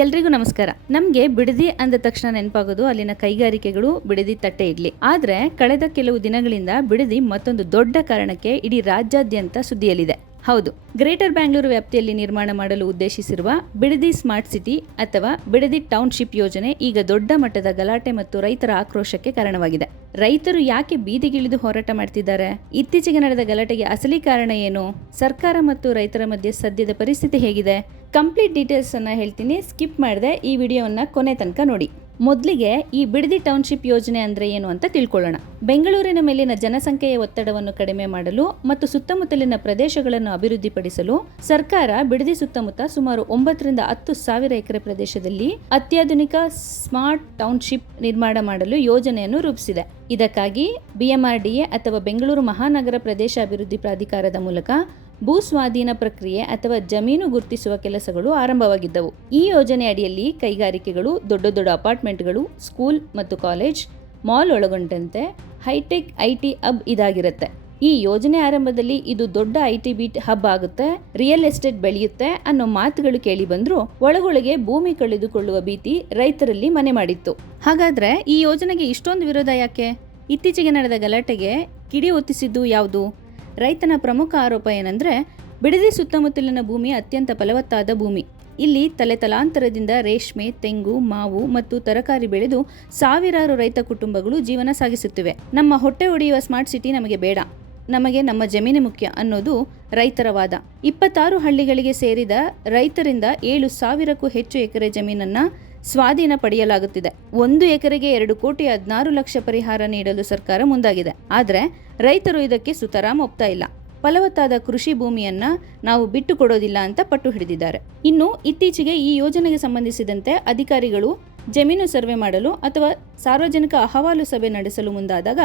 ಎಲ್ರಿಗೂ ನಮಸ್ಕಾರ. ನಮಗೆ ಬಿಡದಿ ಅಂದ ತಕ್ಷಣ ನೆನಪಾಗೋದು ಅಲ್ಲಿನ ಕೈಗಾರಿಕೆಗಳು, ಬಿಡದಿ ತಟ್ಟೆ ಇಡ್ಲಿ. ಆದ್ರೆ ಕಳೆದ ಕೆಲವು ದಿನಗಳಿಂದ ಬಿಡದಿ ಮತ್ತೊಂದು ದೊಡ್ಡ ಕಾರಣಕ್ಕೆ ಇಡೀ ರಾಜ್ಯಾದ್ಯಂತ ಸುದ್ದಿಯಲ್ಲಿದೆ. ಹೌದು, ಗ್ರೇಟರ್ ಬ್ಯಾಂಗ್ಳೂರು ವ್ಯಾಪ್ತಿಯಲ್ಲಿ ನಿರ್ಮಾಣ ಮಾಡಲು ಉದ್ದೇಶಿಸಿರುವ ಬಿಡದಿ ಸ್ಮಾರ್ಟ್ ಸಿಟಿ ಅಥವಾ ಬಿಡದಿ ಟೌನ್ಶಿಪ್ ಯೋಜನೆ ಈಗ ದೊಡ್ಡ ಮಟ್ಟದ ಗಲಾಟೆ ಮತ್ತು ರೈತರ ಆಕ್ರೋಶಕ್ಕೆ ಕಾರಣವಾಗಿದೆ. ರೈತರು ಯಾಕೆ ಬೀದಿಗಿಳಿದು ಹೋರಾಟ ಮಾಡ್ತಿದ್ದಾರೆ? ಇತ್ತೀಚೆಗೆ ನಡೆದ ಗಲಾಟೆಗೆ ಅಸಲಿ ಕಾರಣ ಏನು? ಸರ್ಕಾರ ಮತ್ತು ರೈತರ ಮಧ್ಯೆ ಸದ್ಯದ ಪರಿಸ್ಥಿತಿ ಹೇಗಿದೆ? ಕಂಪ್ಲೀಟ್ ಡೀಟೇಲ್ಸ್ ಅನ್ನ ಹೇಳ್ತೀನಿ, ಸ್ಕಿಪ್ ಮಾಡದೆ ಈ ವಿಡಿಯೋವನ್ನ ಕೊನೆ ತನಕ ನೋಡಿ. ಮೊದಲಿಗೆ ಈ ಬಿಡದಿ ಟೌನ್ಶಿಪ್ ಯೋಜನೆ ಅಂದ್ರೆ ಏನು ಅಂತ ತಿಳ್ಕೊಳ್ಳೋಣ. ಬೆಂಗಳೂರಿನ ಮೇಲಿನ ಜನಸಂಖ್ಯೆಯ ಒತ್ತಡವನ್ನು ಕಡಿಮೆ ಮಾಡಲು ಮತ್ತು ಸುತ್ತಮುತ್ತಲಿನ ಪ್ರದೇಶಗಳನ್ನು ಅಭಿವೃದ್ಧಿಪಡಿಸಲು ಸರ್ಕಾರ ಬಿಡದಿ ಸುತ್ತಮುತ್ತ ಸುಮಾರು 9 ರಿಂದ 10 ಸಾವಿರ ಎಕರೆ ಪ್ರದೇಶದಲ್ಲಿ ಅತ್ಯಾಧುನಿಕ ಸ್ಮಾರ್ಟ್ ಟೌನ್ಶಿಪ್ ನಿರ್ಮಾಣ ಮಾಡಲು ಯೋಜನೆಯನ್ನು ರೂಪಿಸಿದೆ. ಇದಕ್ಕಾಗಿ BMRDA ಅಥವಾ ಬೆಂಗಳೂರು ಮಹಾನಗರ ಪ್ರದೇಶ ಅಭಿವೃದ್ಧಿ ಪ್ರಾಧಿಕಾರದ ಮೂಲಕ ಭೂ ಸ್ವಾಧೀನ ಪ್ರಕ್ರಿಯೆ ಅಥವಾ ಜಮೀನು ಗುರುತಿಸುವ ಕೆಲಸಗಳು ಆರಂಭವಾಗಿದ್ದವು. ಈ ಯೋಜನೆ ಅಡಿಯಲ್ಲಿ ಕೈಗಾರಿಕೆಗಳು, ದೊಡ್ಡ ದೊಡ್ಡ ಅಪಾರ್ಟ್ಮೆಂಟ್ಗಳು, ಸ್ಕೂಲ್ ಮತ್ತು ಕಾಲೇಜ್, ಮಾಲ್ ಒಳಗೊಂಡಂತೆ ಹೈಟೆಕ್ IT ಹಬ್ ಇದಾಗಿರುತ್ತೆ. ಈ ಯೋಜನೆ ಆರಂಭದಲ್ಲಿ ಇದು ದೊಡ್ಡ IT ಬೀಟ್ ಹಬ್ ಆಗುತ್ತೆ, ರಿಯಲ್ ಎಸ್ಟೇಟ್ ಬೆಳೆಯುತ್ತೆ ಅನ್ನೋ ಮಾತುಗಳು ಕೇಳಿ ಬಂದ್ರು ಒಳಗೊಳಗೆ ಭೂಮಿ ಕಳೆದುಕೊಳ್ಳುವ ಭೀತಿ ರೈತರಲ್ಲಿ ಮನೆ ಮಾಡಿತ್ತು. ಹಾಗಾದ್ರೆ ಈ ಯೋಜನೆಗೆ ಇಷ್ಟೊಂದು ವಿರೋಧ ಯಾಕೆ? ಇತ್ತೀಚೆಗೆ ನಡೆದ ಗಲಾಟೆಗೆ ಕಿಡಿ ಹೊತ್ತಿಸಿದ್ದು ಯಾವುದು? ರೈತನ ಪ್ರಮುಖ ಆರೋಪ ಏನಂದ್ರೆ, ಬಿಡದಿ ಸುತ್ತಮುತ್ತಲಿನ ಭೂಮಿ ಅತ್ಯಂತ ಫಲವತ್ತಾದ ಭೂಮಿ. ಇಲ್ಲಿ ತಲೆತಲಾಂತರದಿಂದ ರೇಷ್ಮೆ, ತೆಂಗು, ಮಾವು ಮತ್ತು ತರಕಾರಿ ಬೆಳೆದು ಸಾವಿರಾರು ರೈತ ಕುಟುಂಬಗಳು ಜೀವನ ಸಾಗಿಸುತ್ತಿವೆ. ನಮ್ಮ ಹೊಟ್ಟೆ ಹೊಡೆಯುವ ಸ್ಮಾರ್ಟ್ ಸಿಟಿ ನಮಗೆ ಬೇಡ, ನಮಗೆ ನಮ್ಮ ಜಮೀನು ಮುಖ್ಯ ಅನ್ನೋದು ರೈತರ ವಾದ. 26 ಹಳ್ಳಿಗಳಿಗೆ ಸೇರಿದ ರೈತರಿಂದ 7,000ಕ್ಕೂ ಹೆಚ್ಚು ಎಕರೆ ಜಮೀನನ್ನ ಸ್ವಾಧೀನ ಪಡೆಯಲಾಗುತ್ತಿದೆ. 1 ಎಕರೆಗೆ 2,16 ಲಕ್ಷ ಪರಿಹಾರ ನೀಡಲು ಸರ್ಕಾರ ಮುಂದಾಗಿದೆ. ಆದರೆ ರೈತರು ಇದಕ್ಕೆ ಸುತರಾಂ ಒಪ್ತಾ ಇಲ್ಲ. ಫಲವತ್ತಾದ ಕೃಷಿ ಭೂಮಿಯನ್ನ ನಾವು ಬಿಟ್ಟು ಕೊಡೋದಿಲ್ಲ ಅಂತ ಪಟ್ಟು ಹಿಡಿದಿದ್ದಾರೆ. ಇನ್ನು ಇತ್ತೀಚೆಗೆ ಈ ಯೋಜನೆಗೆ ಸಂಬಂಧಿಸಿದಂತೆ ಅಧಿಕಾರಿಗಳು ಜಮೀನು ಸರ್ವೆ ಮಾಡಲು ಅಥವಾ ಸಾರ್ವಜನಿಕ ಅಹವಾಲು ಸಭೆ ನಡೆಸಲು ಮುಂದಾದಾಗ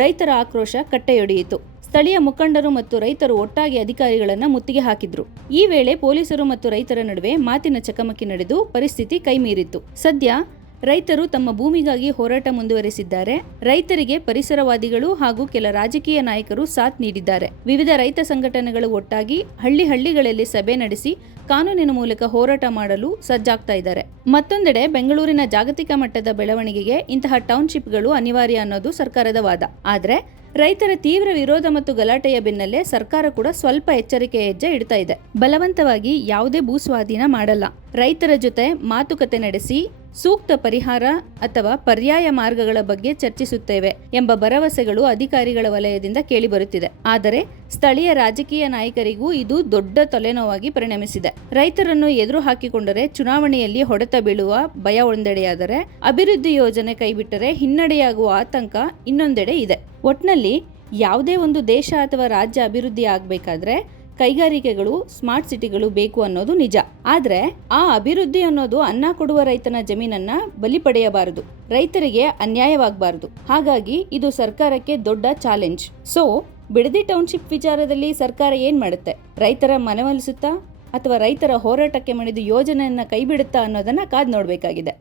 ರೈತರ ಆಕ್ರೋಶ ಕಟ್ಟೆಯೊಡೆಯಿತು. ಸ್ಥಳೀಯ ಮುಖಂಡರು ಮತ್ತು ರೈತರು ಒಟ್ಟಾಗಿ ಅಧಿಕಾರಿಗಳನ್ನು ಮುತ್ತಿಗೆ ಹಾಕಿದ್ರು. ಈ ವೇಳೆ ಪೊಲೀಸರು ಮತ್ತು ರೈತರ ನಡುವೆ ಮಾತಿನ ಚಕಮಕಿ ನಡೆದು ಪರಿಸ್ಥಿತಿ ಕೈಮೀರಿತ್ತು. ಸದ್ಯ ರೈತರು ತಮ್ಮ ಭೂಮಿಗಾಗಿ ಹೋರಾಟ ಮುಂದುವರೆಸಿದ್ದಾರೆ. ರೈತರಿಗೆ ಪರಿಸರವಾದಿಗಳು ಹಾಗೂ ಕೆಲ ರಾಜಕೀಯ ನಾಯಕರು ಸಾಥ್ ನೀಡಿದ್ದಾರೆ. ವಿವಿಧ ರೈತ ಸಂಘಟನೆಗಳು ಒಟ್ಟಾಗಿ ಹಳ್ಳಿಗಳಲ್ಲಿ ಸಭೆ ನಡೆಸಿ ಕಾನೂನಿನ ಮೂಲಕ ಹೋರಾಟ ಮಾಡಲು ಸಜ್ಜಾಗ್ತಾ ಇದ್ದಾರೆ. ಮತ್ತೊಂದೆಡೆ ಬೆಂಗಳೂರಿನ ಜಾಗತಿಕ ಮಟ್ಟದ ಬೆಳವಣಿಗೆಗೆ ಇಂತಹ ಟೌನ್ಶಿಪ್ಗಳು ಅನಿವಾರ್ಯ ಅನ್ನೋದು ಸರ್ಕಾರದ ವಾದ. ಆದರೆ ರೈತರ ತೀವ್ರ ವಿರೋಧ ಮತ್ತು ಗಲಾಟೆಯ ಬೆನ್ನಲ್ಲೇ ಸರ್ಕಾರ ಕೂಡ ಸ್ವಲ್ಪ ಎಚ್ಚರಿಕೆಯ ಹೆಜ್ಜೆ ಇಡ್ತಾ ಇದೆ. ಬಲವಂತವಾಗಿ ಯಾವುದೇ ಭೂ ಸ್ವಾಧೀನ ಮಾಡಲ್ಲ, ರೈತರ ಜೊತೆ ಮಾತುಕತೆ ನಡೆಸಿ ಸೂಕ್ತ ಪರಿಹಾರ ಅಥವಾ ಪರ್ಯಾಯ ಮಾರ್ಗಗಳ ಬಗ್ಗೆ ಚರ್ಚಿಸುತ್ತೇವೆ ಎಂಬ ಭರವಸೆಗಳು ಅಧಿಕಾರಿಗಳ ವಲಯದಿಂದ ಕೇಳಿಬರುತ್ತಿದೆ. ಆದರೆ ಸ್ಥಳೀಯ ರಾಜಕೀಯ ನಾಯಕರಿಗೂ ಇದು ದೊಡ್ಡ ತಲೆನೋವಾಗಿ ಪರಿಣಮಿಸಿದೆ. ರೈತರನ್ನು ಎದುರು ಹಾಕಿಕೊಂಡರೆ ಚುನಾವಣೆಯಲ್ಲಿ ಹೊಡೆತ ಬೀಳುವ ಭಯ ಒಂದೆಡೆಯಾದರೆ, ಅಭಿವೃದ್ಧಿ ಯೋಜನೆ ಕೈಬಿಟ್ಟರೆ ಹಿನ್ನಡೆಯಾಗುವ ಆತಂಕ ಇನ್ನೊಂದೆಡೆ ಇದೆ. ಒಟ್ನಲ್ಲಿ ಯಾವುದೇ ಒಂದು ದೇಶ ಅಥವಾ ರಾಜ್ಯ ಅಭಿವೃದ್ಧಿ ಆಗಬೇಕಾದ್ರೆ ಕೈಗಾರಿಕೆಗಳು, ಸ್ಮಾರ್ಟ್ ಸಿಟಿಗಳು ಬೇಕು ಅನ್ನೋದು ನಿಜ. ಆದ್ರೆ ಆ ಅಭಿವೃದ್ಧಿ ಅನ್ನೋದು ಅನ್ನ ಕೊಡುವ ರೈತನ ಜಮೀನನ್ನ ಬಲಿ ಪಡೆಯಬಾರದು, ರೈತರಿಗೆ ಅನ್ಯಾಯವಾಗಬಾರದು. ಹಾಗಾಗಿ ಇದು ಸರ್ಕಾರಕ್ಕೆ ದೊಡ್ಡ ಚಾಲೆಂಜ್. ಸೊ ಬಿಡದಿ ಟೌನ್ಶಿಪ್ ವಿಚಾರದಲ್ಲಿ ಸರ್ಕಾರ ಏನ್ ಮಾಡುತ್ತೆ? ರೈತರ ಮನವೊಲಿಸುತ್ತಾ ಅಥವಾ ರೈತರ ಹೋರಾಟಕ್ಕೆ ಮಣಿದು ಯೋಜನೆಯನ್ನ ಕೈಬಿಡುತ್ತಾ ಅನ್ನೋದನ್ನ ಕಾದ್ ನೋಡ್ಬೇಕಾಗಿದೆ.